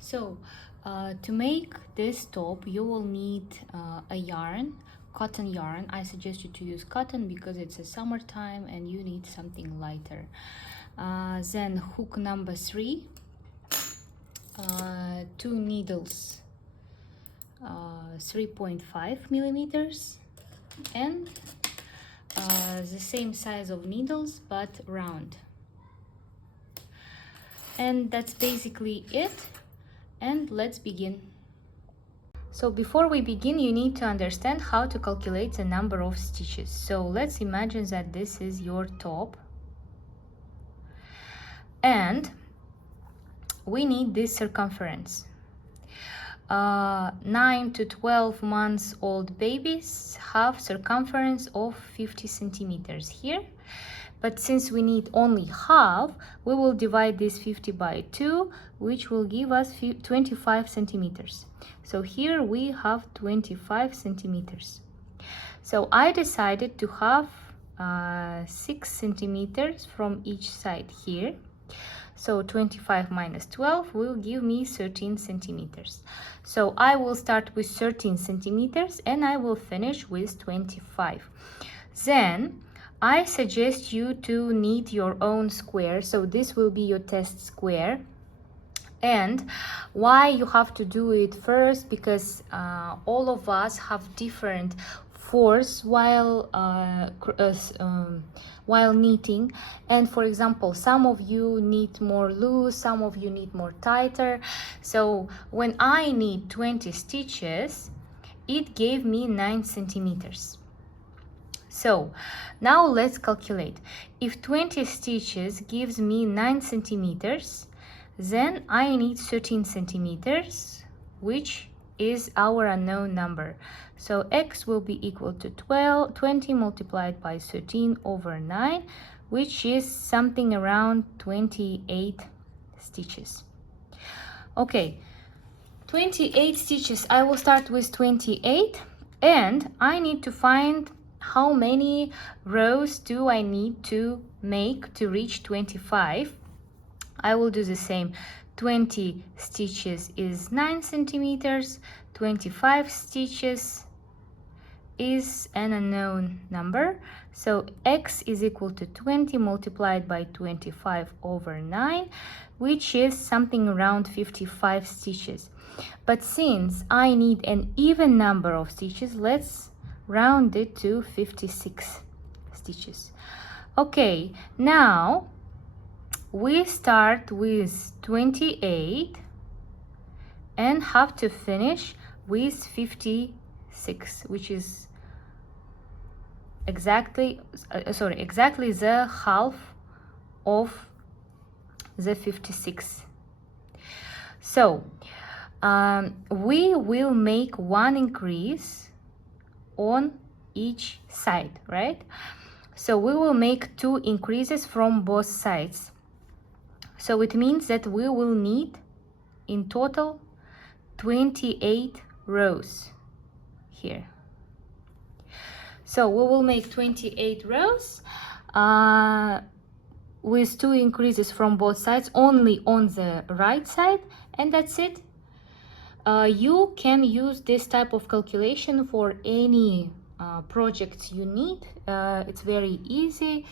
So to make this top, you will need a yarn, cotton yarn. I suggest you to use cotton because it's a summertime and you need something lighter. Then hook number 3, 2 needles, 3.5 millimeters, and the same size of needles but round. And that's basically it. And let's begin. So before we begin, you need to understand how to calculate the number of stitches. So let's imagine that this is your top, and we need this circumference. 9 to 12 months old babies have circumference of 50 centimeters here. But since we need only half, we will divide this 50 by 2, which will give us 25 centimeters. So here we have 25 centimeters. So I decided to have 6 centimeters from each side here. So 25 minus 12 will give me 13 centimeters. So I will start with 13 centimeters and I will finish with 25. Then I suggest you to knit your own square. So this will be your test square. And why you have to do it first? Because all of us have different force while knitting. And for example, some of you knit more loose, some of you knit more tighter. So when I knit 20 stitches, it gave me 9 centimeters. So now let's calculate. If 20 stitches gives me 9 centimeters, then I need 13 centimeters, which is our unknown number. So x will be equal to 20 multiplied by 13 over 9, which is something around 28 stitches. Okay, 28 stitches. I will start with 28, and I need to find how many rows do I need to make to reach 25. I will do the same. 20 stitches is 9 centimeters, 25 stitches is an unknown number, so x is equal to 20 multiplied by 25 over 9, which is something around 55 stitches. But since I need an even number of stitches, let's round it to 56 stitches. Okay, now we start with 28 and have to finish with 56, which is exactly the half of the 56. So we will make one increase on each side, right? So we will make 2 increases from both sides. So it means that we will need in total 28 rows here. So we will make 28 rows with 2 increases from both sides, only on the right side, and that's it. You can use this type of calculation for any projects you need. It's very easy,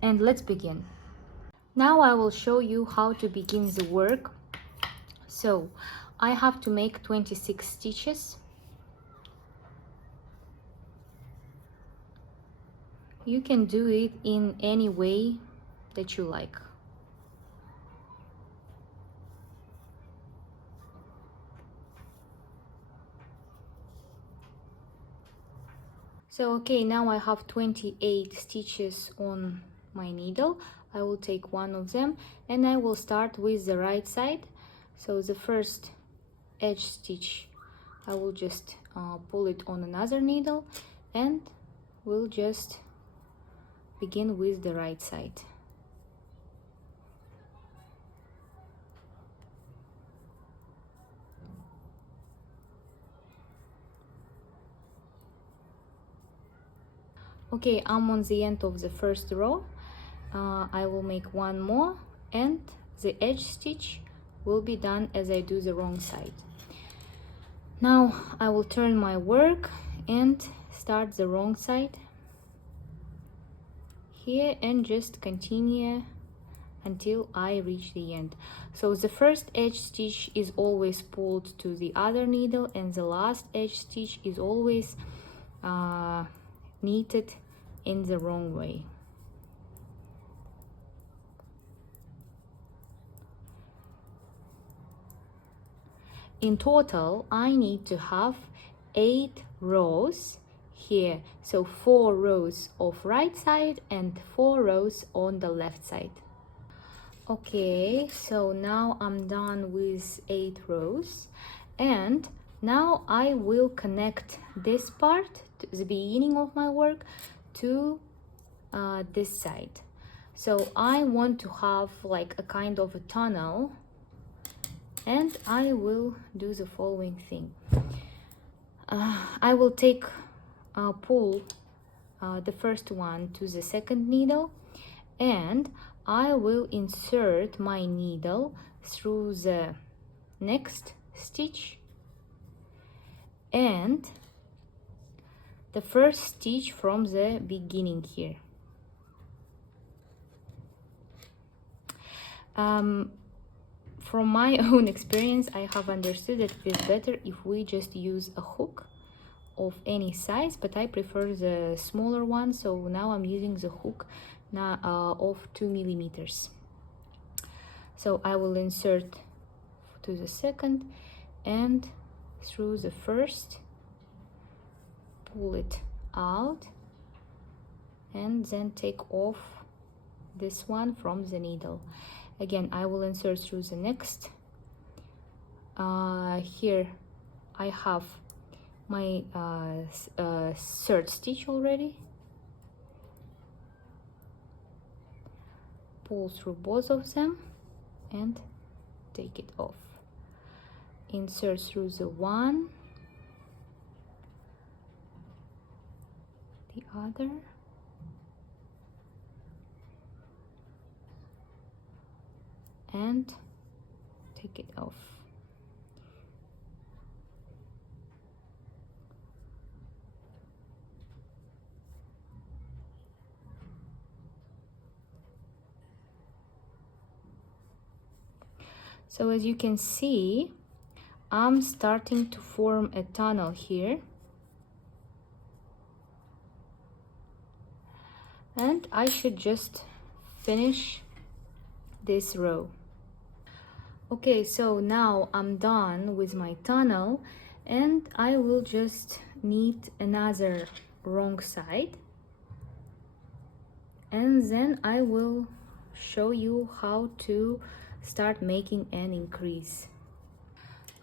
and let's begin. Now I will show you how to begin the work. So I have to make 26 stitches. You can do it in any way that you like. So okay, now I have 28 stitches on my needle. I will take one of them and I will start with the right side. So the first edge stitch, I will just pull it on another needle and we'll just begin with the right side. Okay, I'm on the end of the first row. I will make one more and the edge stitch will be done as I do the wrong side. Now I will turn my work and start the wrong side here and just continue until I reach the end. So the first edge stitch is always pulled to the other needle, and the last edge stitch is always knitted in the wrong way. In total, I need to have 8 rows here. So 4 rows of right side and 4 rows on the left side. Okay, so now I'm done with 8 rows, and now I will connect this part, to the beginning of my work, to this side. So I want to have like a kind of a tunnel, and I will do the following thing. I will pull the first one to the second needle, and I will insert my needle through the next stitch and the first stitch from the beginning here. From my own experience, I have understood that it is better if we just use a hook of any size, but I prefer the smaller one, so now I'm using the hook of 2 millimeters. So I will insert to the second and through the first, pull it out, and then take off this one from the needle. Again, I will insert through the next. Here I have my third stitch already. Pull through both of them and take it off. Insert through the one, the other, and take it off. So as you can see, I'm starting to form a tunnel here, and I should just finish this row. Okay, so now I'm done with my tunnel, and I will just knit another wrong side, and then I will show you how to start making an increase.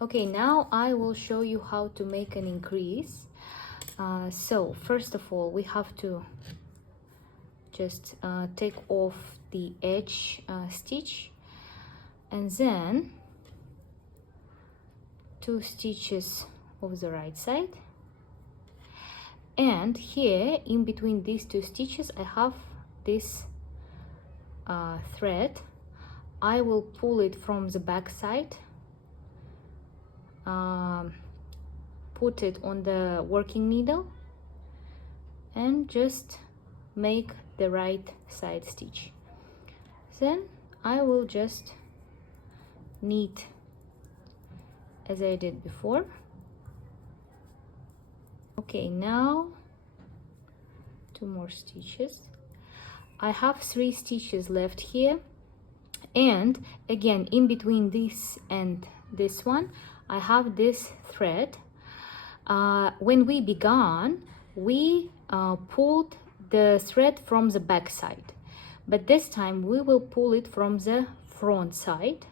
Okay, now I will show you how to make an increase. So first of all, we have to just take off the edge stitch, and then 2 stitches of the right side, and here in between these 2 stitches I have this thread. I will pull it from the back side, put it on the working needle, and just make the right side stitch. Then I will just knit as I did before. Okay, now 2 more stitches. I have 3 stitches left here, and again in between this and this one I have this thread. When we began, we pulled the thread from the back side, but this time we will pull it from the front side,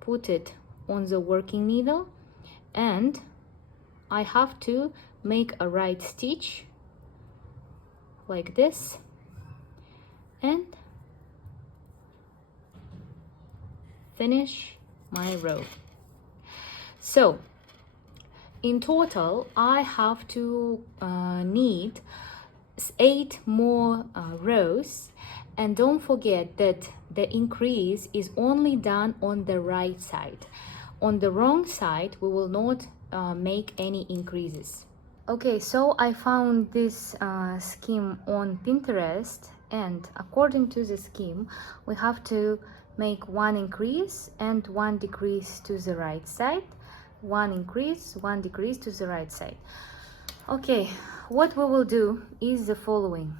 put it on the working needle, and I have to make a right stitch like this and finish my row. So in total I have to knit 8 more rows, And don't forget that the increase is only done on the right side. On the wrong side, we will not make any increases. Okay, so I found this scheme on Pinterest, and according to the scheme, we have to make one increase and one decrease to the right side. One increase, one decrease to the right side. Okay, what we will do is the following.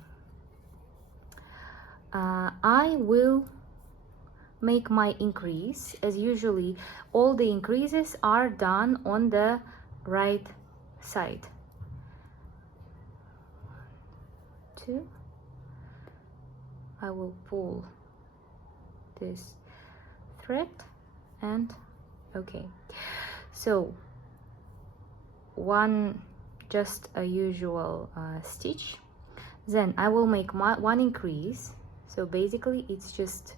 I will make my increase, as usually all the increases are done on the right side. 2. I will pull this thread and okay, so one, just a usual stitch, then I will make one increase. So basically it's just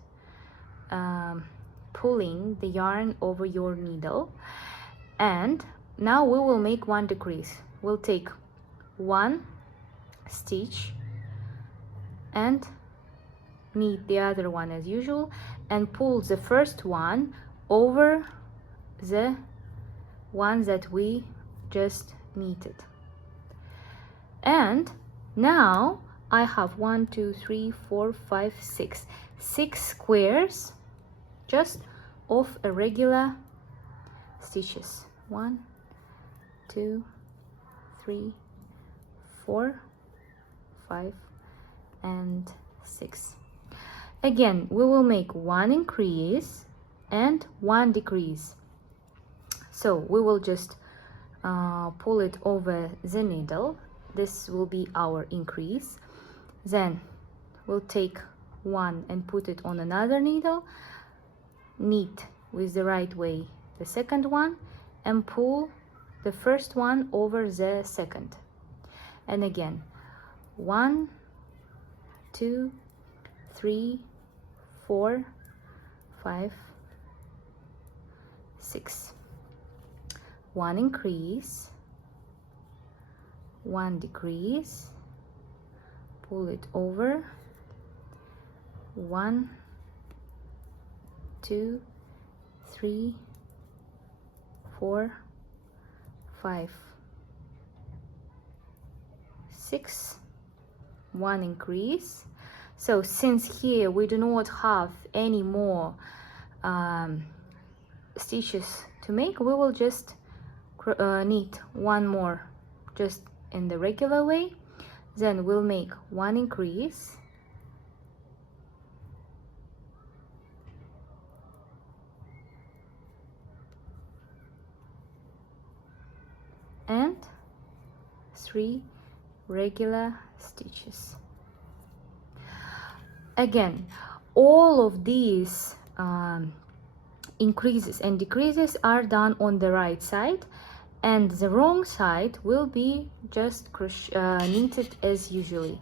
pulling the yarn over your needle, and now we will make one decrease. We'll take one stitch and knit the other one as usual and pull the first one over the one that we just knitted. And now I have 1, 2, 3, 4, 5, 6 squares just of a regular stitches. 1, 2, 3, 4, 5 and 6. Again, we will make one increase and one decrease. So we will just pull it over the needle. This will be our increase. Then we'll take one and put it on another needle, knit with the right way the second one, and pull the first one over the second. And again, 1, 2, 3, 4, 5, 6. One increase, one decrease, pull it over, 1, 2, 3, 4, 5, 6, one increase. So since here we do not have any more stitches to make, we will just knit one more just in the regular way. Then we'll make one increase, and 3 regular stitches. Again, all of these increases and decreases are done on the right side, and the wrong side will be just knitted as usually.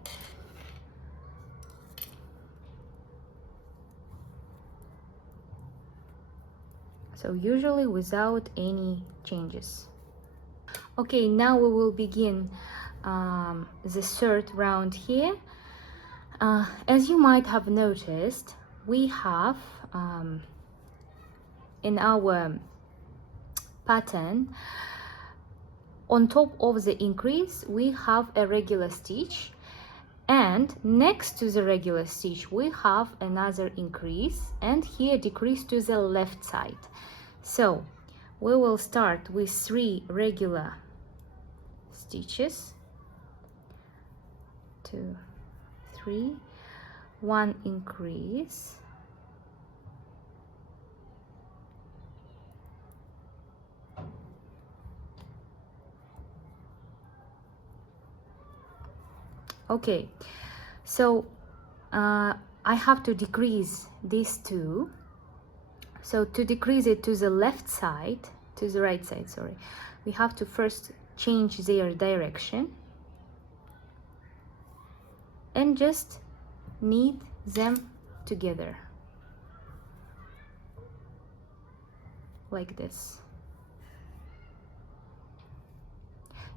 So usually without any changes. Okay, now we will begin the third round here. As you might have noticed, we have in our pattern, on top of the increase we have a regular stitch, and next to the regular stitch we have another increase, and here decrease to the left side. So we will start with 3 regular stitches, 2, 3, one increase, okay. So I have to decrease these 2. So to decrease it to the left side, to the right side, sorry, we have to first change their direction and just knit them together like this.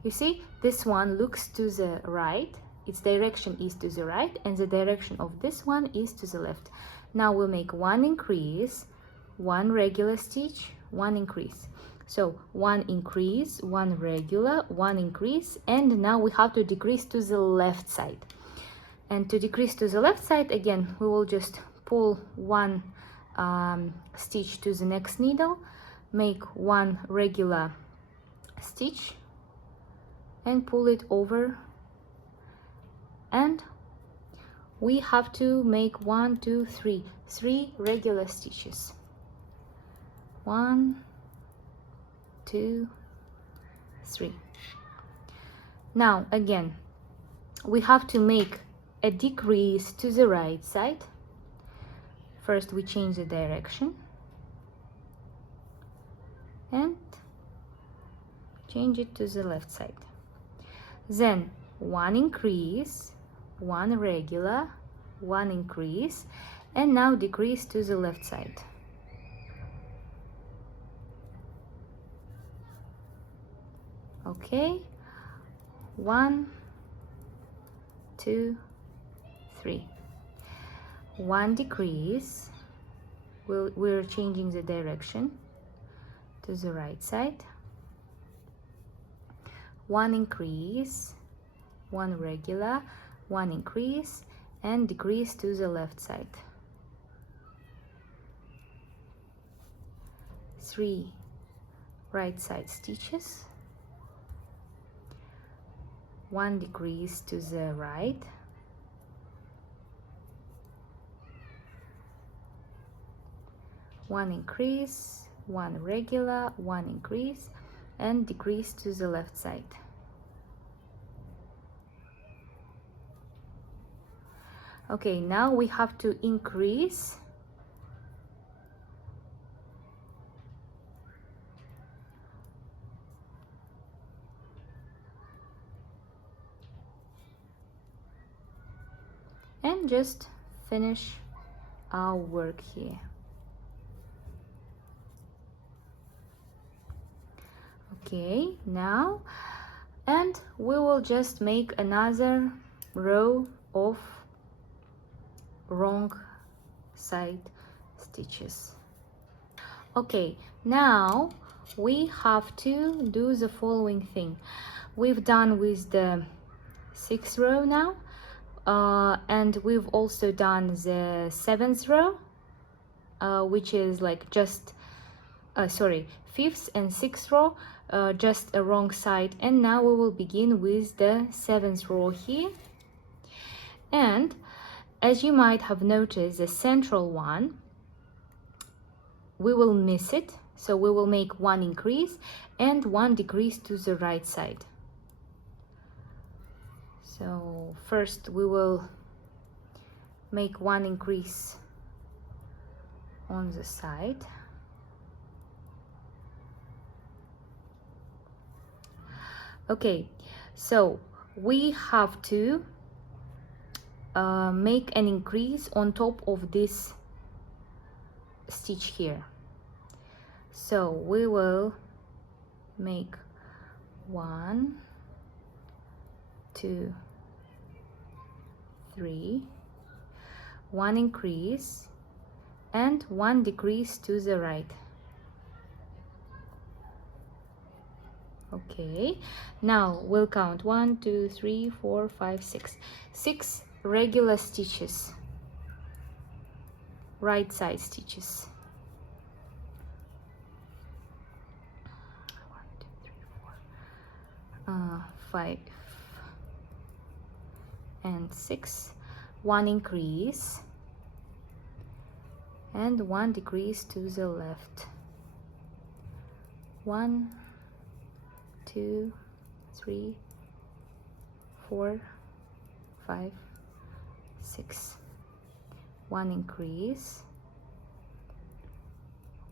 You see, this one looks to the right, its direction is to the right and the direction of this one is to the left. Now we'll make one increase, one regular stitch, one increase. So one increase, one regular, one increase, and now we have to decrease to the left side. And to decrease to the left side, again, we will just pull one stitch to the next needle, make one regular stitch and pull it over, and we have to make 1, 2, 3, 3 regular stitches. 1, 2, 3. Now again, we have to make a decrease to the right side. First we change the direction and change it to the left side. Then one increase, one regular, one increase, and now decrease to the left side. Okay, 1, 2, 3. One decrease, we're changing the direction to the right side. One increase, one regular, one increase, and decrease to the left side. 3 right side stitches, one decrease to the right, one increase, one regular, one increase, and decrease to the left side. Okay, now we have to increase and just finish our work here. Okay, now, and we will just make another row of wrong side stitches. Okay, now we have to do the following thing. We've done with the 6th row now, and we've also done the 7th row, which is like just 5th and 6th row, just a wrong side. And now we will begin with the 7th row here. And as you might have noticed, the central one, we will miss it, so we will make one increase and one decrease to the right side. So first we will make one increase on the side. Okay, so we have to make an increase on top of this stitch here. So we will make 1, 2, 3, one increase and one decrease to the right. Okay, now we'll count 1, 2, 3, 4, 5, 6. 6 regular stitches, right side stitches. 1, 2, 3, 4, 5 and 6. One increase and one decrease to the left. 1, 2, 3, 4, 5, 6. One increase,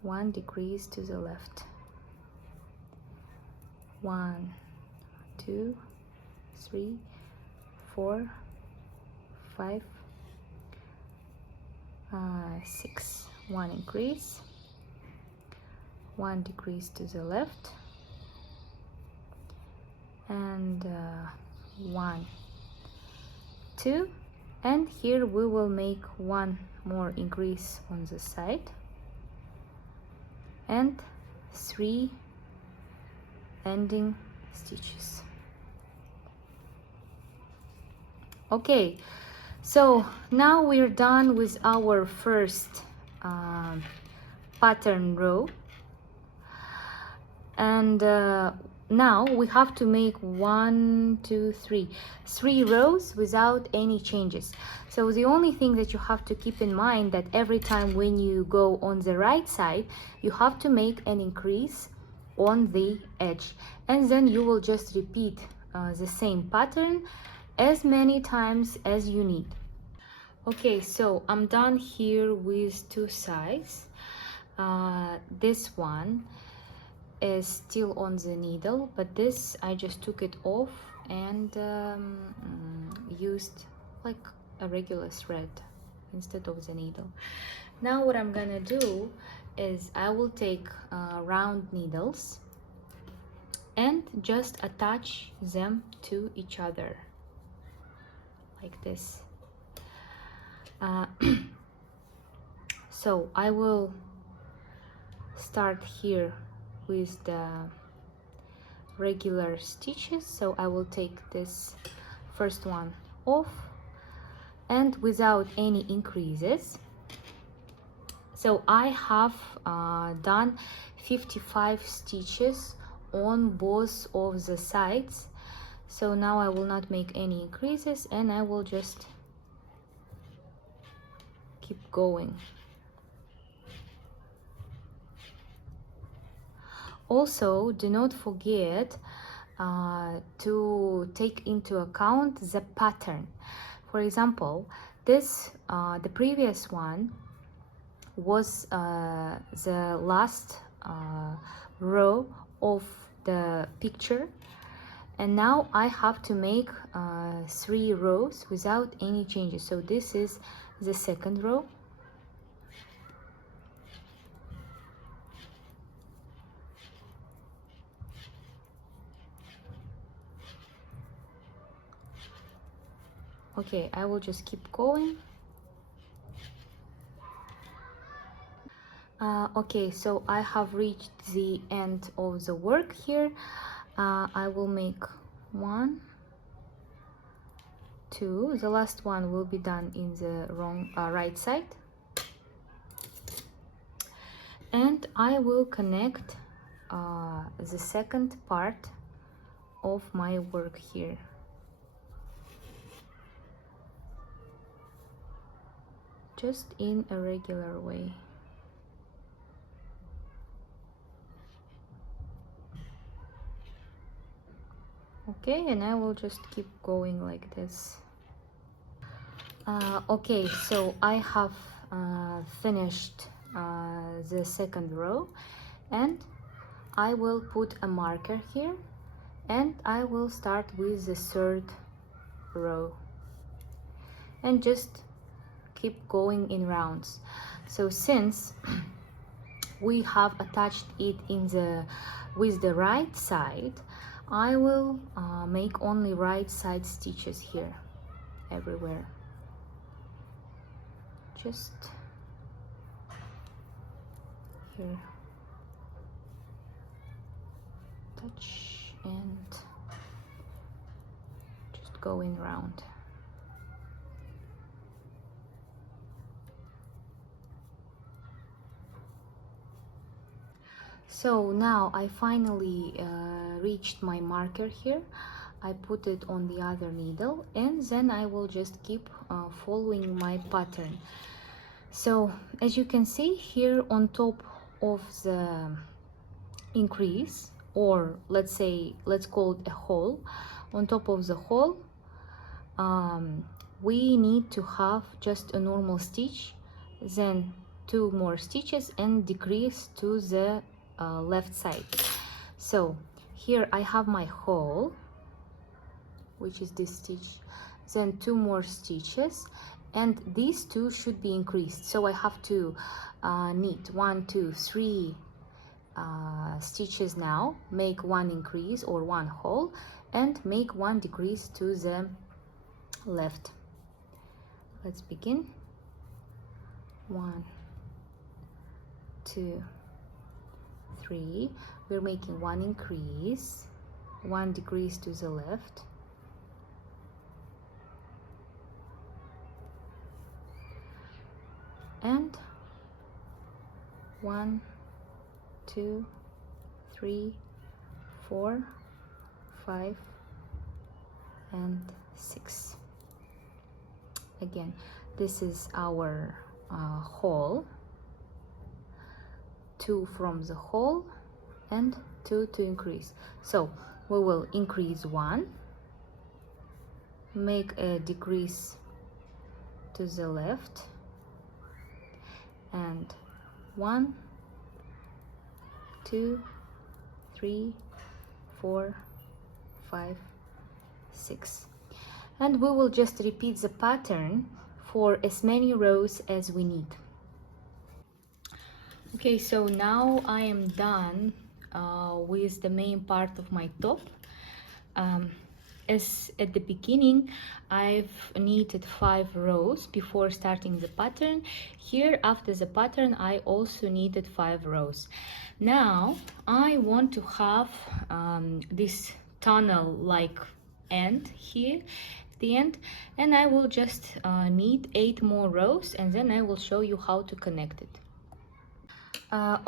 one decrease to the left. 1, 2, 3, 4, 5, 6. One increase, one decrease to the left, and one 2, and here we will make one more increase on the side, and 3 ending stitches. Okay, so now we're done with our first pattern row, and now we have to make 3 rows without any changes. So the only thing that you have to keep in mind that every time when you go on the right side, you have to make an increase on the edge, and then you will just repeat the same pattern as many times as you need. Okay, so I'm done here with 2 sides. This one is still on the needle, but this I just took it off and used like a regular thread instead of the needle. Now what I'm gonna do is I will take round needles and just attach them to each other like this. So I will start here with the regular stitches. So I will take this first one off and without any increases. So I have done 55 stitches on both of the sides. So now I will not make any increases and I will just keep going. Also, do not forget to take into account the pattern. For example, this the previous one was the last row of the picture, and now I have to make 3 rows without any changes. So this is the second row. Okay, I will just keep going. Okay, so I have reached the end of the work here. I will make 1, 2. The last one will be done in the right side, and I will connect the second part of my work here. Just in a regular way. Okay, and I will just keep going like this. Okay, so I have finished the second row, and I will put a marker here, and I will start with the third row and just keep going in rounds. So since we have attached it with the right side, I will make only right side stitches here everywhere. Just here, touch and just going round. So now I finally reached my marker here. I put it on the other needle, and then I will just keep following my pattern. So as you can see here on top of the increase, or let's call it a hole, on top of the hole we need to have just a normal stitch, then 2 more stitches and decrease to the left side. So here I have my hole, which is this stitch, then 2 more stitches, and these 2 should be increased. So I have to knit 1, 2, 3 stitches now, make 1 increase or 1 hole, and make 1 decrease to the left. let's begin. 1, 2, 3. We're making one increase, one decrease to the left, and 1, 2, 3, 4, 5, and 6. Again, this is our hole, 2 from the hole and 2 to increase. So we will increase 1, make a decrease to the left, and 1, 2, 3, 4, 5, 6. And we will just repeat the pattern for as many rows as we need. Okay, so now I am done with the main part of my top. As at the beginning, I've knitted 5 rows before starting the pattern. Here, after the pattern, I also knitted 5 rows. Now I want to have this tunnel like end here at the end, and I will just knit 8 more rows, and then I will show you how to connect it.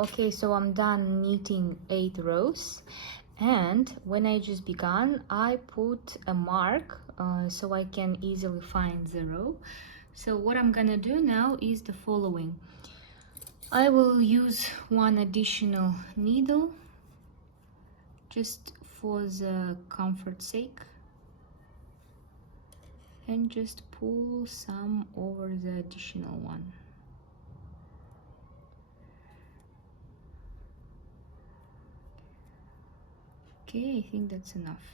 Okay, so I'm done knitting 8 rows, and when I just began, I put a mark so I can easily find the row. So what I'm gonna do now is the following. I will use one additional needle just for the comfort's sake, and just pull some over the additional one. Okay, I think that's enough.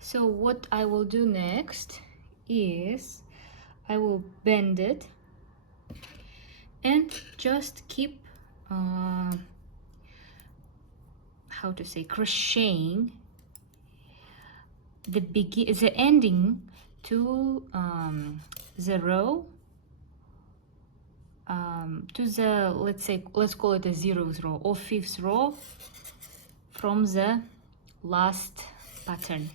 So what I will do next is I will bend it and just keep how to say, crocheting the ending to the row, to the, let's call it a 0th row or 5th row from the last pattern.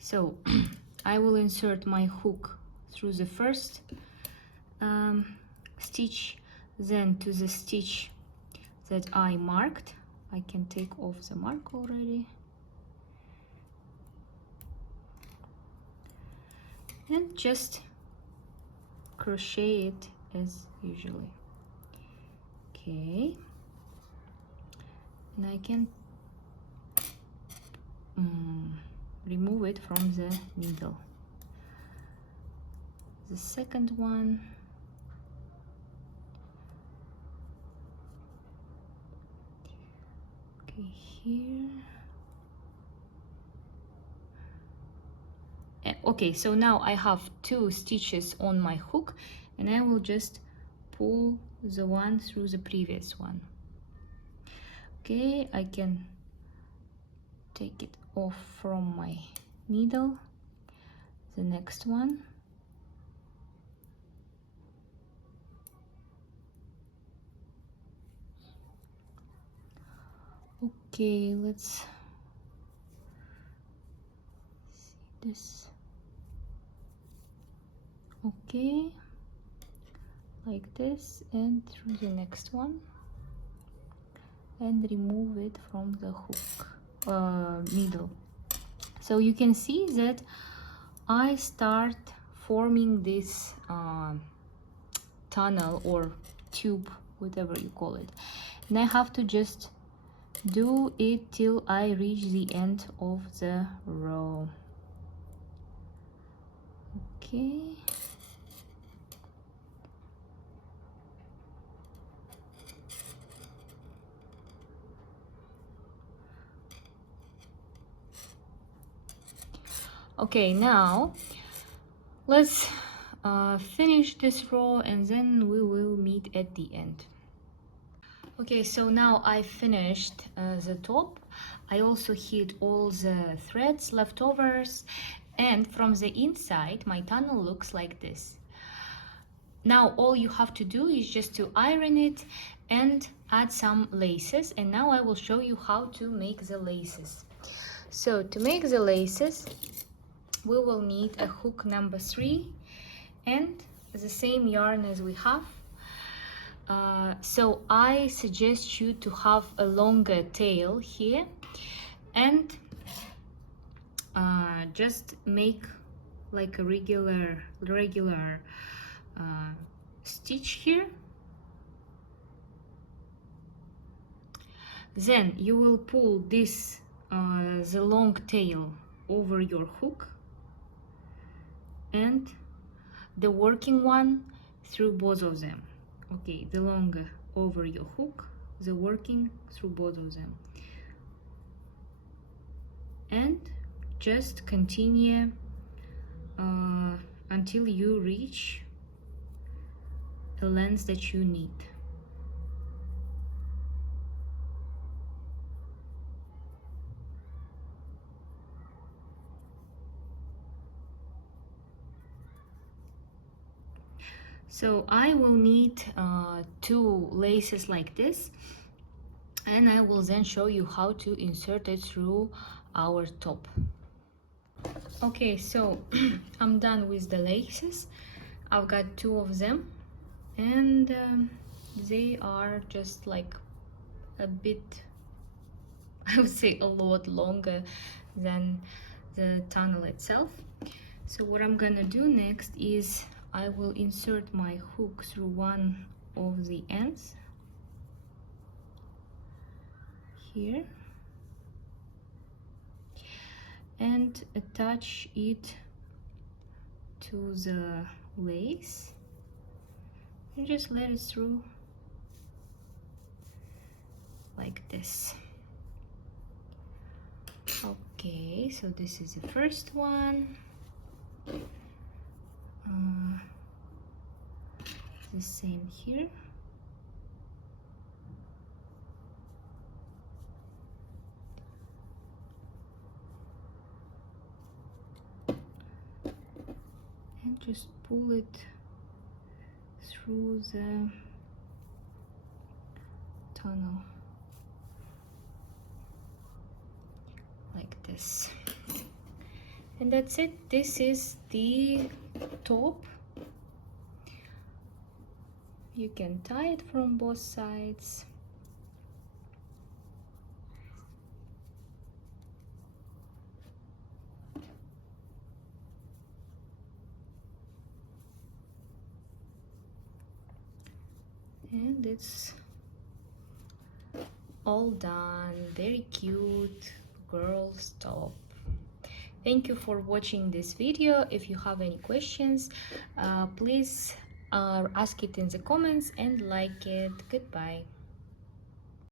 So I will insert my hook through the first stitch, then to the stitch that I marked. I can take off the mark already, and just crochet it as usually. Okay, and I can remove it from the needle. The second one, okay, here. Okay, so now I have 2 stitches on my hook, and I will just pull the one through the previous one. Okay, I can take it off from my needle. The next one. Okay, let's see this. Okay, like this, and through the next one, and remove it from the hook needle. So you can see that I start forming this tunnel or tube, whatever you call it, and I have to just do it till I reach the end of the row. Okay, okay, now let's finish this row, and then we will meet at the end. Okay, so now I finished the top. I also hid all the threads leftovers, and from the inside my tunnel looks like this. Now all you have to do is just to iron it and add some laces, and now I will show you how to make the laces. So to make the laces we will need a hook number 3 and the same yarn as we have. So I suggest you to have a longer tail here, and just make like a regular stitch here. Then you will pull this the long tail over your hook and the working one through both of them. Okay, the longer over your hook, the working through both of them, and just continue until you reach the length that you need. So I will need 2 laces like this, and I will then show you how to insert it through our top. Okay, so I'm done with the laces. I've got 2 of them, and they are just like a bit, I would say a lot longer than the tunnel itself. So what I'm gonna do next is I will insert my hook through one of the ends here and attach it to the lace and just let it through like this. Okay, so this is the first one. The same here. And just pull it through the tunnel like this. And that's it. This is the top. You can tie it from both sides. And it's all done. Very cute girl's top. Thank you for watching this video. If you have any questions, please ask it in the comments and like it. Goodbye.